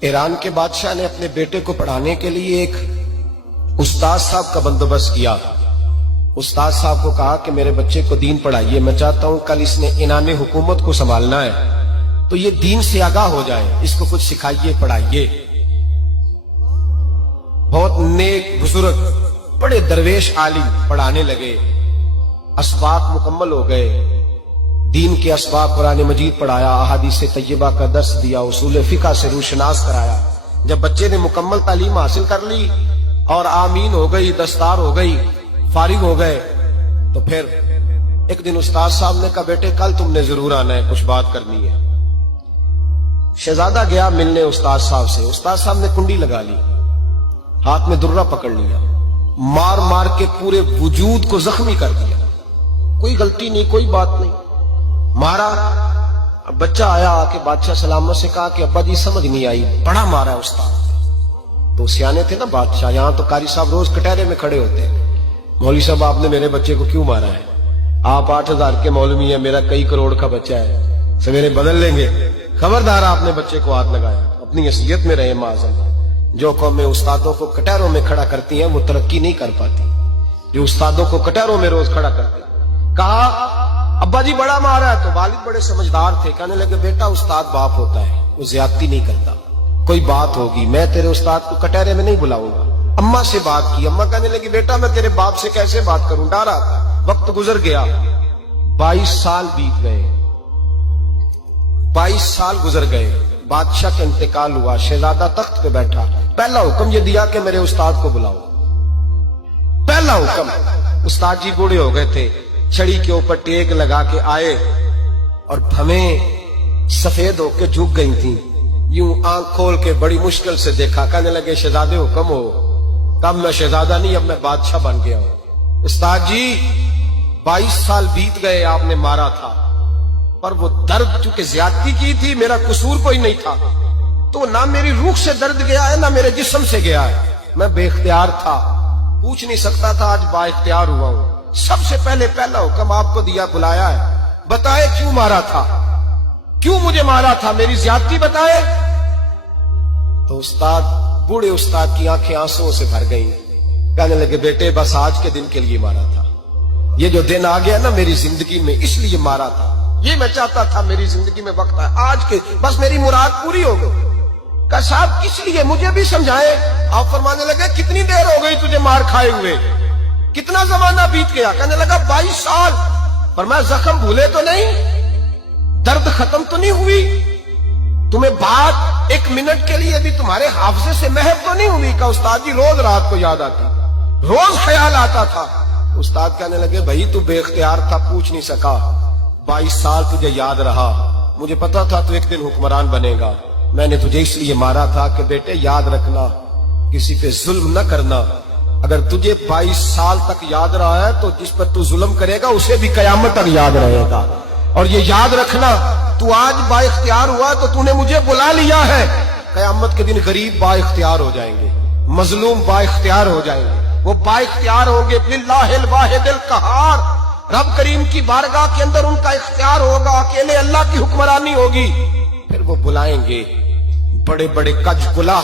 Iran के बादशाह ने अपने बेटे को पढ़ाने के लिए एक उस्ताद साहब का बंदोबस्त किया। उस्ताद साहब को कहा कि मेरे बच्चे को दीन पढ़ाइए, मैं चाहता हूं कल इसने इनामे हुकूमत को संभालना है तो ये दीन से आगाह हो जाए, इसको कुछ सिखाइए, पढ़ाइए। बहुत नेक बुजुर्ग बड़े दरवेश आलिम पढ़ाने लगे, असबाक मुकम्मल हो गए, दीन के असबाक कुरान मजीद पढ़ाया, अहादीस तय्यबा का दर्स दिया, उसूल फिक़ह से रूशनास कराया। जब बच्चे ने मुकम्मल तालीम हासिल कर ली और आमीन हो गई, दस्तार हो गई, फारिग हो गए, तो फिर एक दिन उस्ताद साहब ने कहा बेटे कल तुमने जरूर आना है, कुछ बात करनी है। शहजादा गया मिलने उस्ताद साहब से। उस्ताद साहब ने कुंडी लगा ली, हाथ में दुर्रा पकड़ लिया, मार मार के पूरे वजूद को जख्मी कर दिया। कोई गलती नहीं, कोई बात नहीं, मारा। अब बच्चा आया आके बादशाह सलामत से कहा कि अब्बा जी समझ नहीं आई, बड़ा मारा है उस्ताद। तो सियाने थे ना बादशाह, यहां तो कारी साहब रोज कटहरे में खड़े होते हैं, मौलवी साहब आपने मेरे बच्चे को क्यों मारा है? आप 8,000 के मौलवी हैं, मेरा कई करोड़ का बच्चा है, सवेरे बदल लेंगे। खबरदार आपने बच्चे को हाथ लगाया, अपनी हैसियत में रहे माज़अल्लाह। जो कौमें उस्तादों को कटहरों में खड़ा करती हैं वो तरक्की नहीं कर पाती। जो उस्तादों को कटहरों में रोज खड़ा करते हैं। कहा अब्बा जी बड़ा मारा है, तो वालिद बड़े समझदार थे, कहने लगे बेटा उस्ताद बाप होता है, वो ज्यादती नहीं करता, कोई बात होगी, मैं तेरे उस्ताद को कटहरे में नहीं बुलाऊंगा। अम्मा से बात की, अम्मा कहने लगी बेटा मैं तेरे बाप से कैसे बात करूं, डरा था। वक्त गुजर गया, 22 साल बीत गए, 22 साल गुजर गए, बादशाह का इंतकाल हुआ, शहजादा तख्त पे बैठा। पहला हुक्म ये दिया कि मेरे उस्ताद को बुलाओ। पहला हुक्म, उस्ताद जी बूढ़े हो गए थे, छड़ी के ऊपर टेक लगा के आए और भवें सफेद होके झुक गई थी। यूं आंख खोल के बड़ी मुश्किल से देखा, कहने लगे शहजादे हुक्म हो। कब मैं शहजादा नहीं, अब मैं बादशाह बन गया हूं। उस्ताद जी 22 साल बीत गए, आपने मारा था, पर वो दर्द चूंकि ज्यादती की थी, मेरा कसूर कोई नहीं था, तो ना मेरी रूह से दर्द गया है ना मेरे जिस्म से गया है, मैं बेख्तियार था, पूछ नहीं सकता था, आज बाइख्तियार हुआ हूं। सबसे पहले पहला हुक्म आपको दिया, बुलाया है, बताए क्यों मारा था, क्यों मुझे मारा था, मेरी ज्यादती बताए। तो उस्ताद, बूढ़े उस्ताद की आंखें आंसुओं से भर गईं, कहने लगे बेटे बस आज के दिन के लिए मारा था, ये जो दिन आ गया ना मेरी जिंदगी में, इसलिए मारा था, ये मैं चाहता था मेरी जिंदगी में वक्त है आज के, बस मेरी मुराद पूरी हो गई। कहा साहब किस लिए, मुझे भी समझाए। आप फरमाने लगे कितनी देर हो गई तुझे मार खाए हुए, कितना जमाना बीत गया? कहने लगा 22 साल। पर मैं जख्म भूले तो नहीं, दर्द खत्म तो नहीं हुई, तुम्हें बात एक मिनट के लिए भी तुम्हारे हाफजे से महव तो नहीं हुई? का उस्ताद जी रोज रात को याद आती, रोज ख्याल आता था। उस्ताद कहने लगे भाई तू बेख्तियार था, पूछ नहीं सका, 22 साल तुझे याद रहा, मुझे पता था तू एक दिन हुक्मरान बनेगा, मैंने तुझे इसलिए मारा था कि बेटे याद रखना, किसी पे जुल्म न करना। अगर तुझे 22 साल तक याद रहा है तो जिस पर तू जुल्म करेगा उसे भी कयामत तक याद रहेगा। और ये याद रखना, तू आज बाइख्तियार हुआ तो तूने मुझे बुला लिया है, कयामत के दिन गरीब बाइख्तियार हो जाएंगे, मजलूम बाइख्तियार हो जाएंगे, वो बाइख्तियार होंगे लिल्लाहिल वाहिदिल कहार, रब करीम की बारगाह के अंदर उनका इख्तियार होगा, अकेले अल्लाह की हुक्मरानी होगी। फिर वो बुलाएंगे बड़े बड़े कज कुला,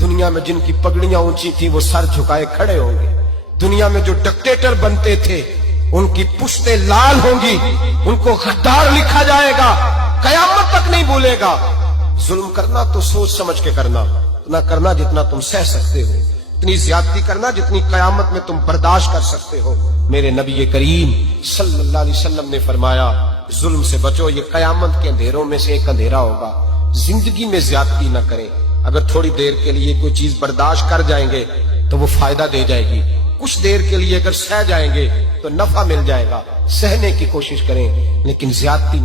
दुनिया में जिनकी पगड़ियां ऊंची थी वो सर झुकाए खड़े होंगे, दुनिया में जो डिक्टेटर बनते थे उनकी पुश्तें लाल होंगी, उनको गद्दार लिखा जाएगा, कयामत तक नहीं भूलेगा। जुल्म करना तो सोच समझ के करना, इतना करना जितना तुम सह सकते हो, इतनी ज्यादती करना जितनी कयामत में तुम बर्दाश्त कर सकते हो। मेरे नबी करीम सल्लल्लाहु अलैहि वसल्लम ने फरमाया जुल्म से बचो, ये कयामत के अंधेरों में से एक अंधेरा होगा। जिंदगी में ज्यादती न करें, अगर थोड़ी देर के लिए कोई चीज बर्दाश्त कर जाएंगे तो वो फायदा दे जाएगी, कुछ देर के लिए अगर सह जाएंगे तो नफा मिल जाएगा। सहने की कोशिश करें लेकिन ज्यादती